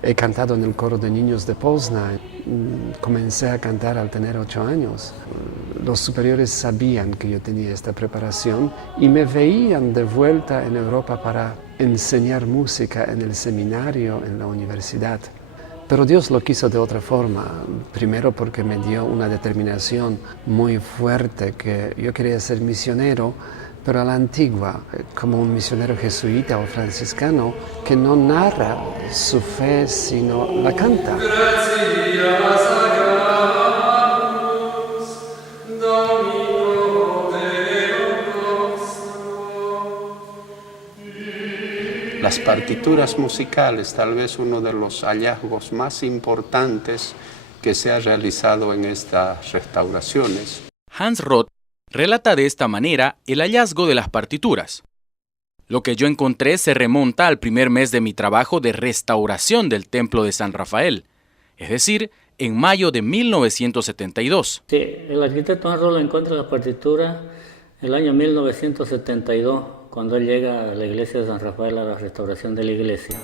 He cantado en el coro de niños de Poznań. Comencé a cantar al tener 8 años. Los superiores sabían que yo tenía esta preparación y me veían de vuelta en Europa para enseñar música en el seminario, en la universidad. Pero Dios lo quiso de otra forma. Primero porque me dio una determinación muy fuerte que yo quería ser misionero, pero a la antigua, como un misionero jesuita o franciscano que no narra su fe, sino la canta. Las partituras musicales, tal vez uno de los hallazgos más importantes que se ha realizado en estas restauraciones. Hans Roth relata de esta manera el hallazgo de las partituras. Lo que yo encontré se remonta al primer mes de mi trabajo de restauración del Templo de San Rafael, es decir, en mayo de 1972. Sí, el arquitecto Hans Roth encuentra la partitura el año 1972, cuando él llega a la iglesia de San Rafael a la restauración de la iglesia.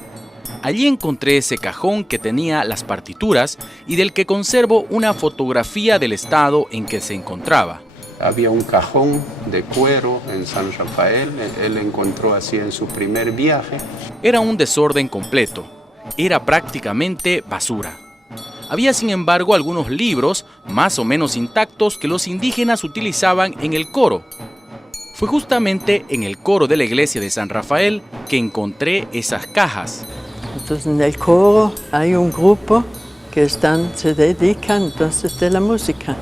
Allí encontré ese cajón que tenía las partituras y del que conservo una fotografía del estado en que se encontraba. Había un cajón de cuero en San Rafael, él encontró así en su primer viaje. Era un desorden completo, era prácticamente basura. Había sin embargo algunos libros más o menos intactos que los indígenas utilizaban en el coro. Fue justamente en el coro de la iglesia de San Rafael que encontré esas cajas. Entonces en el coro hay un grupo que se dedica entonces de la música.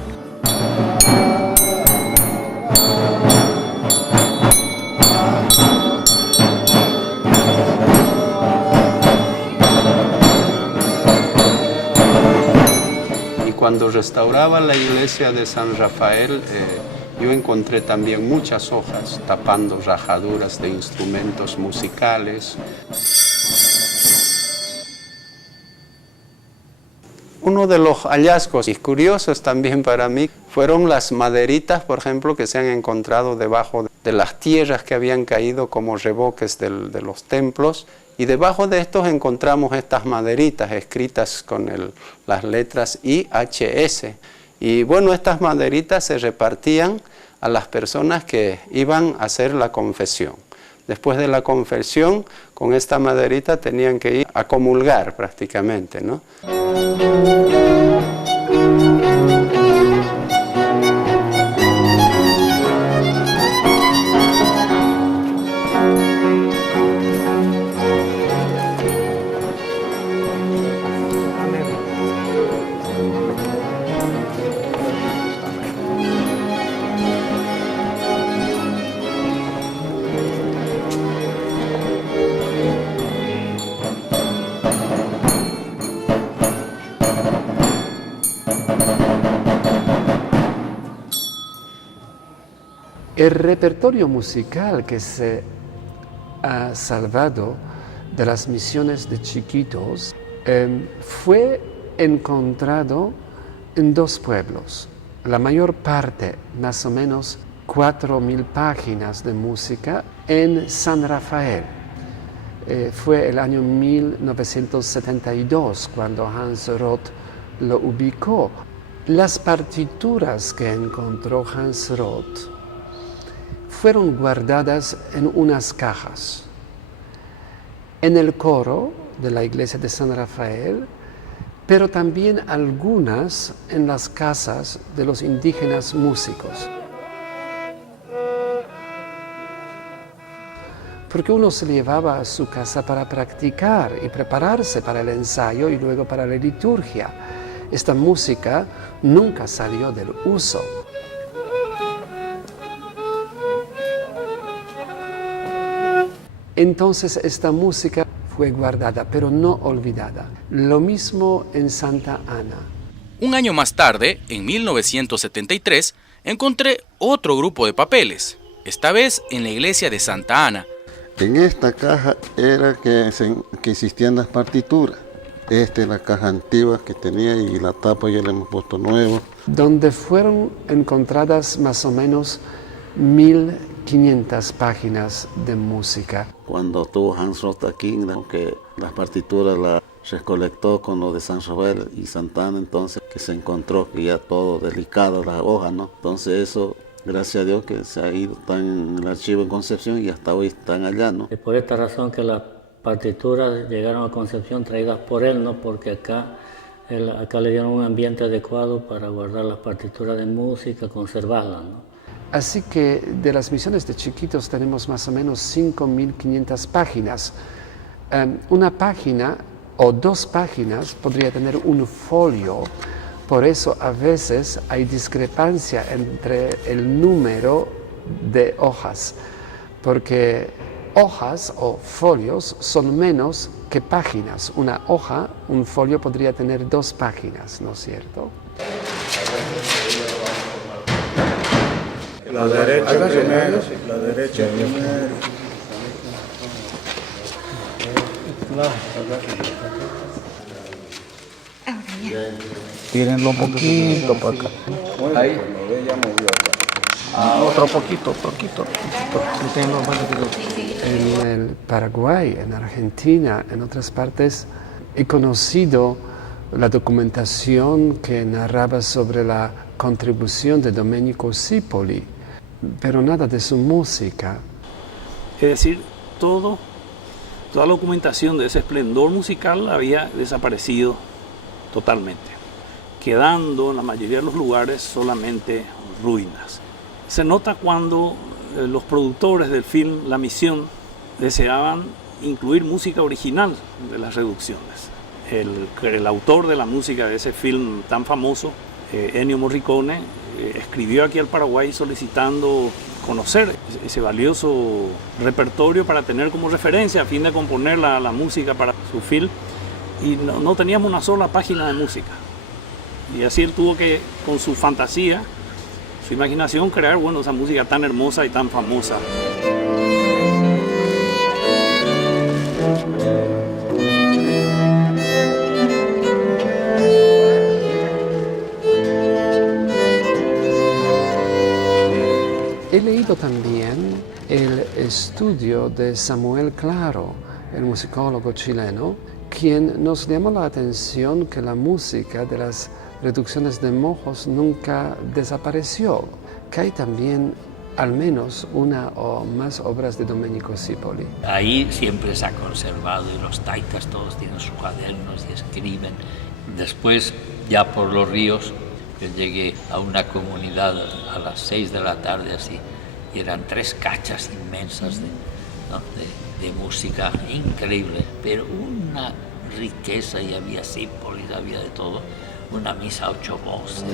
Cuando restauraba la iglesia de San Rafael, yo encontré también muchas hojas tapando rajaduras de instrumentos musicales. Uno de los hallazgos y curiosos también para mí fueron las maderitas, por ejemplo, que se han encontrado debajo de las tierras que habían caído como revoques de los templos. Y debajo de estos encontramos estas maderitas escritas con las letras IHS. Y bueno, estas maderitas se repartían a las personas que iban a hacer la confesión. Después de la confesión, con esta maderita tenían que ir a comulgar prácticamente, ¿no? El repertorio musical que se ha salvado de las misiones de chiquitos fue encontrado en 2 pueblos. La mayor parte, más o menos 4.000 páginas de música en San Rafael. Fue el año 1972 cuando Hans Roth lo ubicó. Las partituras que encontró Hans Roth fueron guardadas en unas cajas. En el coro de la iglesia de San Rafael, pero también algunas en las casas de los indígenas músicos. Porque uno se llevaba a su casa para practicar y prepararse para el ensayo y luego para la liturgia. Esta música nunca salió del uso. Entonces esta música fue guardada, pero no olvidada. Lo mismo en Santa Ana. Un año más tarde, en 1973, encontré otro grupo de papeles, esta vez en la iglesia de Santa Ana. En esta caja era que existían las partituras. Esta es la caja antigua que tenía y la tapa ya le hemos puesto nuevo. Donde fueron encontradas más o menos 1500 páginas de música. Cuando estuvo Hans Roth aquí, que las partituras las recolectó con lo de San Rafael y Santana, entonces que se encontró que ya todo delicado, las hojas, ¿no? Entonces eso, gracias a Dios que se ha ido, están en el archivo en Concepción y hasta hoy están allá, ¿no? Es por esta razón que las partituras llegaron a Concepción traídas por él, ¿no? Porque acá le dieron un ambiente adecuado para guardar las partituras de música, conservarlas, ¿no? Así que de las misiones de Chiquitos tenemos más o menos 5.500 páginas. Una página o 2 páginas podría tener un folio, por eso a veces hay discrepancia entre el número de hojas, porque hojas o folios son menos que páginas. Una hoja, un folio podría tener 2 páginas, ¿no es cierto? La derecha primero, la derecha primero. Tírenlo un poquito para acá. Ahí. Otro poquito. En el Paraguay, en Argentina, en otras partes, he conocido la documentación que narraba sobre la contribución de Domenico Sipoli, pero nada de su música. Es decir, toda la documentación de ese esplendor musical había desaparecido totalmente, quedando en la mayoría de los lugares solamente ruinas. Se nota cuando los productores del film La Misión deseaban incluir música original de las reducciones. El autor de la música de ese film tan famoso, Ennio Morricone, escribió aquí al Paraguay solicitando conocer ese valioso repertorio para tener como referencia a fin de componer la música para su film, y no teníamos una sola página de música. Y así él tuvo que, con su fantasía, su imaginación, crear esa música tan hermosa y tan famosa. He leído también el estudio de Samuel Claro, el musicólogo chileno, quien nos llamó la atención que la música de las reducciones de mojos nunca desapareció, que hay también al menos una o más obras de Domenico Sipoli. Ahí siempre se ha conservado y los taitas todos tienen sus cuadernos y escriben. Después, ya por los ríos, yo llegué a una comunidad a las 6 de la tarde así, y eran 3 cachas inmensas de música increíble, pero una riqueza, y había símbolos, había de todo, una misa a 8 voces.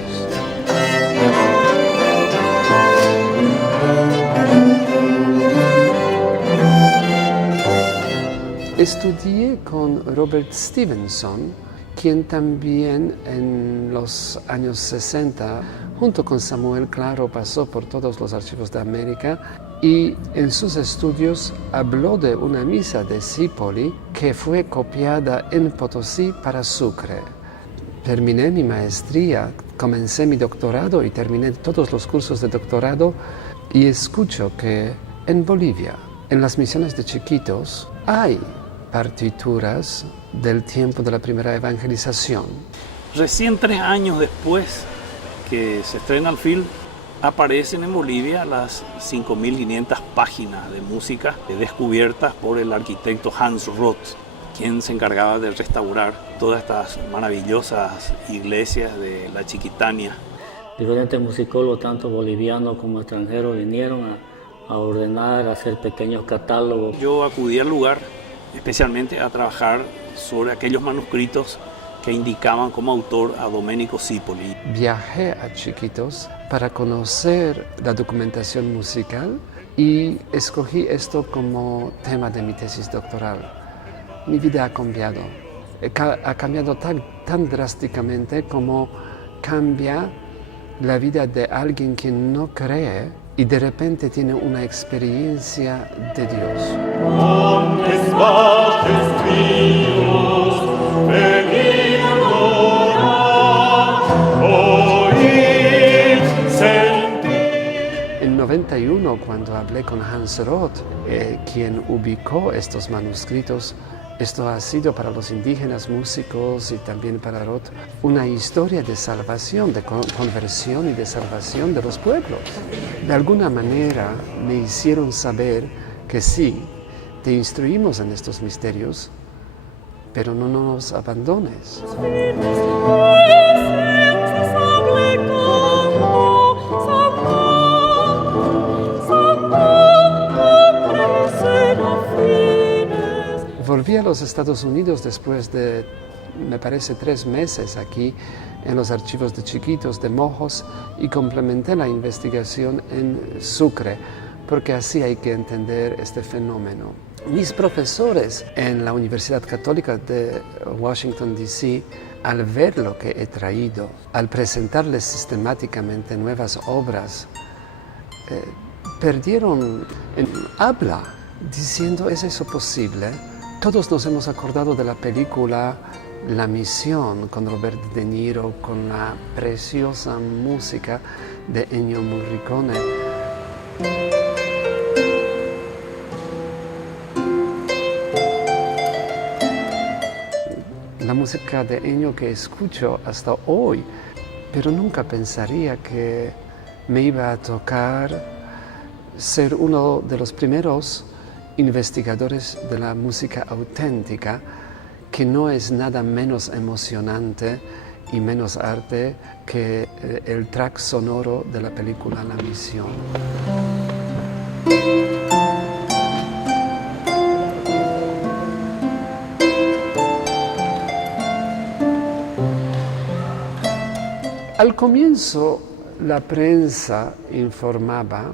Estudié con Robert Stevenson, quien también en los años 60, junto con Samuel Claro, pasó por todos los archivos de América y en sus estudios habló de una misa de Sipoli que fue copiada en Potosí para Sucre. Terminé mi maestría, comencé mi doctorado y terminé todos los cursos de doctorado, y escucho que en Bolivia, en las misiones de Chiquitos, hay partituras del tiempo de la primera evangelización. Recién 3 años después que se estrena el film, aparecen en Bolivia las 5.500 páginas de música descubiertas por el arquitecto Hans Roth, quien se encargaba de restaurar todas estas maravillosas iglesias de la Chiquitania. Diferentes musicólogos, tanto bolivianos como extranjeros, vinieron a ordenar, a hacer pequeños catálogos. Yo acudí al lugar especialmente a trabajar sobre aquellos manuscritos que indicaban como autor a Domenico Sipoli. Viajé a Chiquitos para conocer la documentación musical y escogí esto como tema de mi tesis doctoral. mi vida ha cambiado. Ha cambiado tan drásticamente como cambia la vida de alguien que no cree y de repente tiene una experiencia de Dios. En 91, cuando hablé con Hans Roth, quien ubicó estos manuscritos, esto ha sido para los indígenas músicos y también para Roth una historia de salvación, de conversión y de salvación de los pueblos. De alguna manera me hicieron saber que sí, te instruimos en estos misterios, pero no nos abandones. Volví a los Estados Unidos después de, me parece, 3 meses aquí en los archivos de Chiquitos de Mojos y complementé la investigación en Sucre, porque así hay que entender este fenómeno. Mis profesores en la Universidad Católica de Washington, D.C., al ver lo que he traído, al presentarles sistemáticamente nuevas obras, perdieron en habla, diciendo, ¿es eso posible? Todos nos hemos acordado de la película La Misión con Robert De Niro, con la preciosa música de Ennio Morricone. La música de Ennio que escucho hasta hoy, pero nunca pensaría que me iba a tocar ser uno de los primeros investigadores de la música auténtica, que no es nada menos emocionante y menos arte que el track sonoro de la película La Misión. Al comienzo, la prensa informaba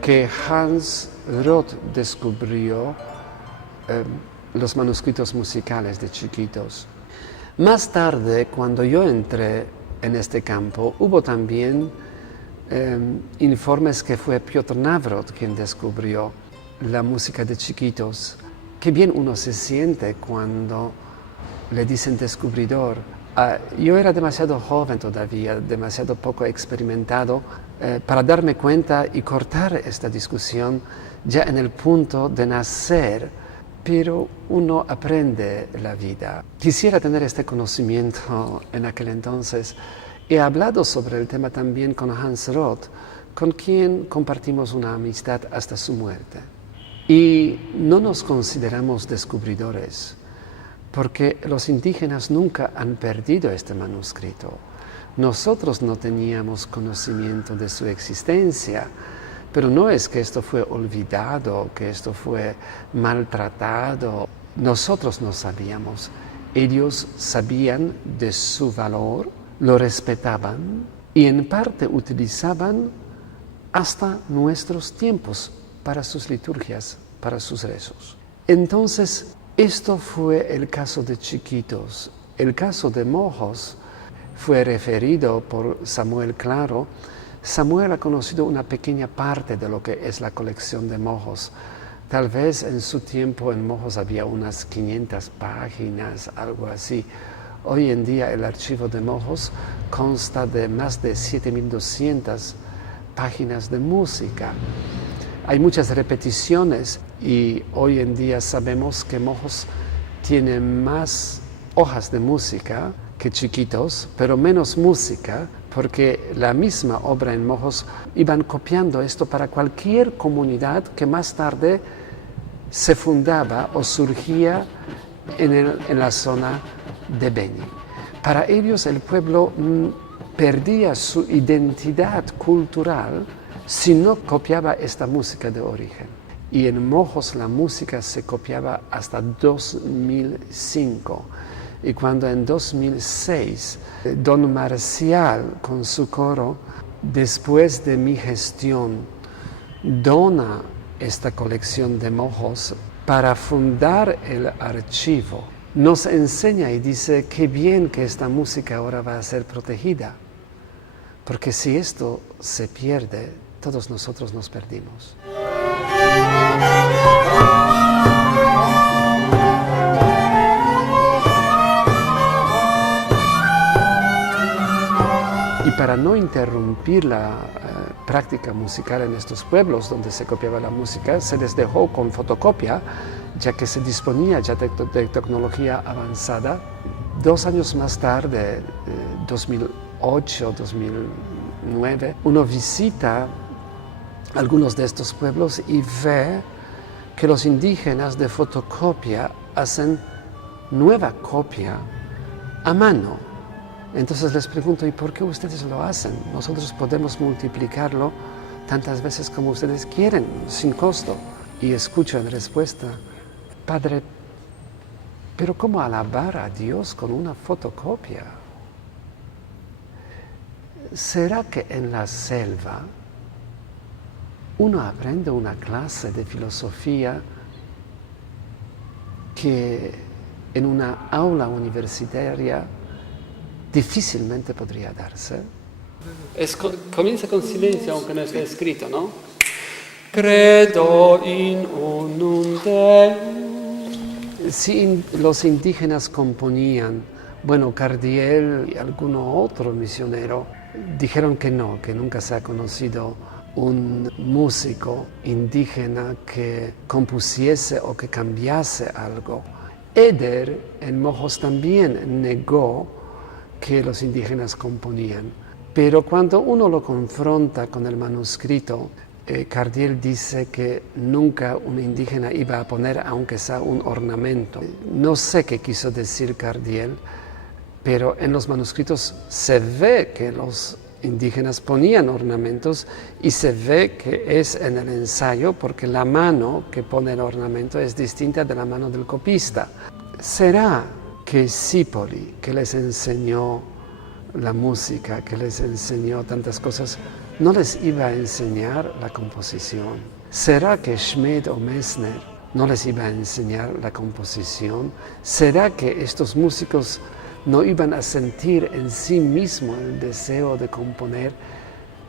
que Hans Roth descubrió los manuscritos musicales de Chiquitos. Más tarde, cuando yo entré en este campo, hubo también informes que fue Piotr Nawrot quien descubrió la música de Chiquitos. Qué bien uno se siente cuando le dicen descubridor. Yo era demasiado joven todavía, demasiado poco experimentado para darme cuenta y cortar esta discusión ya en el punto de nacer, pero uno aprende la vida. Quisiera tener este conocimiento en aquel entonces. He hablado sobre el tema también con Hans Roth, con quien compartimos una amistad hasta su muerte. Y no nos consideramos descubridores, porque los indígenas nunca han perdido este manuscrito. Nosotros no teníamos conocimiento de su existencia, pero no es que esto fue olvidado, que esto fue maltratado. Nosotros no sabíamos. Ellos sabían de su valor, lo respetaban y en parte utilizaban hasta nuestros tiempos para sus liturgias, para sus rezos. Entonces, esto fue el caso de Chiquitos. El caso de Mojos fue referido por Samuel Claro. Samuel ha conocido una pequeña parte de lo que es la colección de Mojos. Tal vez en su tiempo en Mojos había unas 500 páginas, algo así. Hoy en día el archivo de Mojos consta de más de 7.200 páginas de música. Hay muchas repeticiones y hoy en día sabemos que Mojos tiene más hojas de música que Chiquitos, pero menos música, porque la misma obra en Mojos iban copiando esto para cualquier comunidad que más tarde se fundaba o surgía en la zona de Beni. Para ellos el pueblo perdía su identidad cultural si no copiaba esta música de origen. Y en Mojos la música se copiaba hasta 2005. Y cuando en 2006 Don Marcial con su coro, después de mi gestión, dona esta colección de Mojos para fundar el archivo, nos enseña y dice qué bien que esta música ahora va a ser protegida, porque si esto se pierde, todos nosotros nos perdimos. Y para no interrumpir la práctica musical en estos pueblos donde se copiaba la música, se les dejó con fotocopia, ya que se disponía ya de tecnología avanzada. 2 años más tarde, 2008, 2009, uno visita algunos de estos pueblos y ve que los indígenas de fotocopia hacen nueva copia a mano. Entonces les pregunto, ¿y por qué ustedes lo hacen? Nosotros podemos multiplicarlo tantas veces como ustedes quieren, sin costo. Y escucho en respuesta, Padre, ¿pero cómo alabar a Dios con una fotocopia? ¿Será que en la selva uno aprende una clase de filosofía que en una aula universitaria difícilmente podría darse? Comienza con silencio, aunque no esté escrito, ¿no? Credo in unum Deum. Si los indígenas componían, bueno, Cardiel y alguno otro misionero dijeron que no, que nunca se ha conocido un músico indígena que compusiese o que cambiase algo. Eder en Mojos también negó que los indígenas componían. Pero cuando uno lo confronta con el manuscrito, Cardiel dice que nunca un indígena iba a poner, aunque sea un ornamento. No sé qué quiso decir Cardiel, pero en los manuscritos se ve que los indígenas ponían ornamentos y se ve que es en el ensayo porque la mano que pone el ornamento es distinta de la mano del copista. ¿Será que Zipoli, que les enseñó la música, que les enseñó tantas cosas, no les iba a enseñar la composición? ¿Será que Schmid o Messner no les iba a enseñar la composición? ¿Será que estos músicos no iban a sentir en sí mismos el deseo de componer?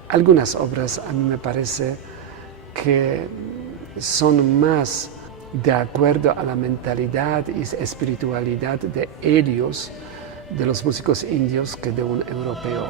Algunas obras a mí me parece que son más de acuerdo a la mentalidad y espiritualidad de ellos, de los músicos indios, que de un europeo.